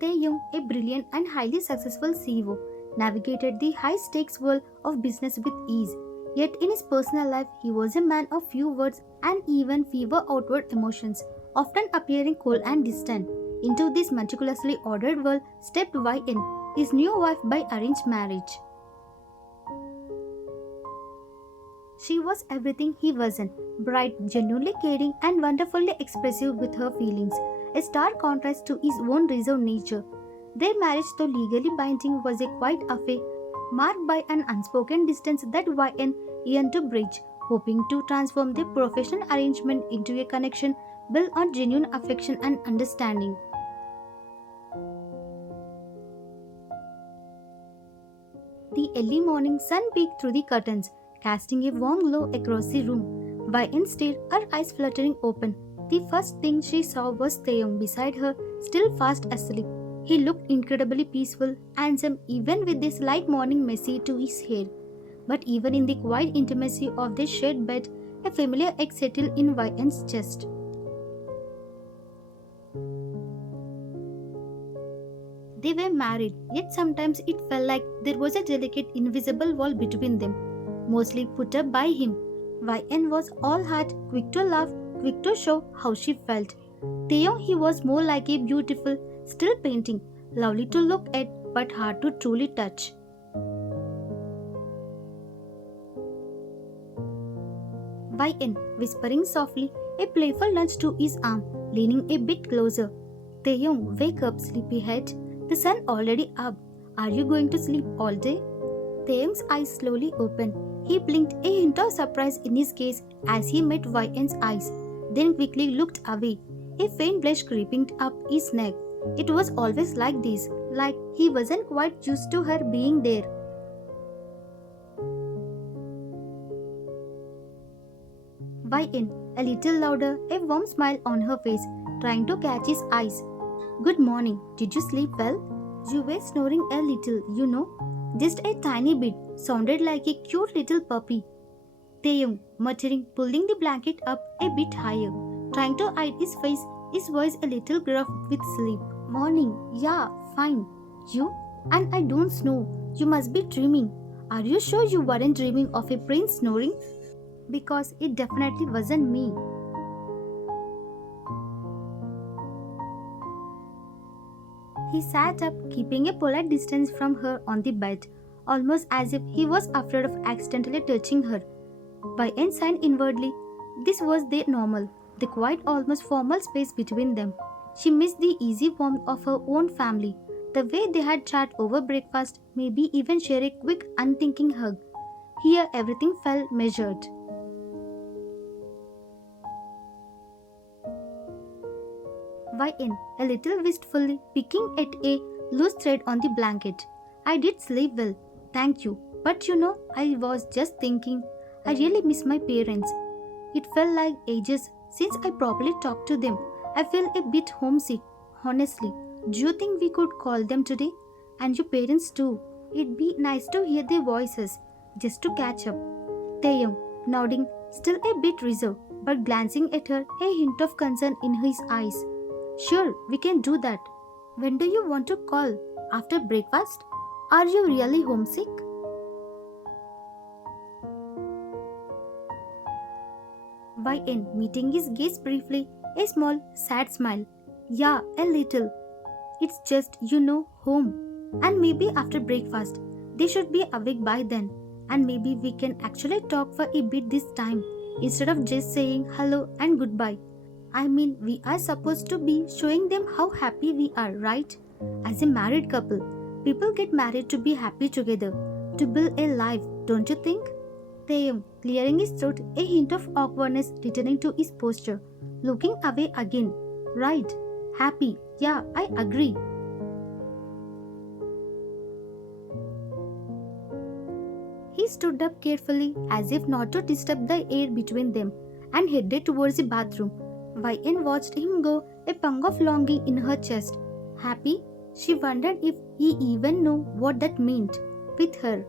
Tae-young, a brilliant and highly successful CEO, navigated the high-stakes world of business with ease. Yet in his personal life, he was a man of few words and even fewer outward emotions, often appearing cold and distant. Into this meticulously ordered world stepped Y.N., his new wife by arranged marriage. She was everything he wasn't: bright, genuinely caring, and wonderfully expressive with her feelings, a stark contrast to his own reserved nature. Their marriage, though legally binding, was a quiet affair marked by an unspoken distance that Y.N. yearned to bridge, hoping to transform their professional arrangement into a connection built on genuine affection and understanding. The early morning sun peeked through the curtains, casting a warm glow across the room. By stared, her eyes fluttering open. The first thing she saw was Taeyong beside her, still fast asleep. He looked incredibly peaceful, handsome even with this light morning messy to his hair. But even in the quiet intimacy of their shared bed, a familiar ache settled in Y.N.'s chest. They were married, yet sometimes it felt like there was a delicate invisible wall between them, mostly put up by him. Y.N. was all heart, quick to laugh, quick to show how she felt. Theo, he was more like a beautiful, still painting, lovely to look at but hard to truly touch. Y.N. whispering softly, a playful nudge to his arm, leaning a bit closer. Taeyong, wake up, sleepyhead. The sun already up. Are you going to sleep all day? Taeyong's eyes slowly opened. He blinked, a hint of surprise in his gaze as he met Y.N.'s eyes, then quickly looked away, a faint blush creeping up his neck. It was always like this, like he wasn't quite used to her being there. Y.N. a little louder, a warm smile on her face, trying to catch his eyes. Good morning. Did you sleep well? You were snoring a little, you know. Just a tiny bit. Sounded like a cute little puppy. Taeyong, muttering, pulling the blanket up a bit higher, trying to hide his face, his voice a little gruff with sleep. Morning. Yeah, fine. You? And I don't snore. You must be dreaming. Are you sure you weren't dreaming of a prince snoring? Because it definitely wasn't me. He sat up, keeping a polite distance from her on the bed, almost as if he was afraid of accidentally touching her. Y.N. sighed inwardly. This was their normal, the quiet, almost formal space between them. She missed the easy warmth of her own family, the way they had chat over breakfast, maybe even share a quick, unthinking hug. Here, everything felt measured. Y.N. a little wistfully, picking at a loose thread on the blanket. I did sleep well, thank you. But you know, I was just thinking, I really miss my parents. It felt like ages since I properly talked to them. I feel a bit homesick, honestly. Do you think we could call them today? And your parents too. It'd be nice to hear their voices, just to catch up. Taeyong, nodding, still a bit reserved, but glancing at her, a hint of concern in his eyes. Sure, we can do that. When do you want to call? After breakfast? Are you really homesick? Y.N. meeting his gaze briefly, a small, sad smile. Yeah, a little. It's just, home. And maybe after breakfast. They should be awake by then. And maybe we can actually talk for a bit this time, instead of just saying hello and goodbye. I mean, we are supposed to be showing them how happy we are, right? As a married couple, people get married to be happy together, to build a life, don't you think? Taeyong, clearing his throat, a hint of awkwardness returning to his posture, looking away again. Right, happy, yeah, I agree. He stood up carefully, as if not to disturb the air between them, and headed towards the bathroom. Y.N. watched him go, a pang of longing in her chest. Happy? She wondered if he even knew what that meant. With her,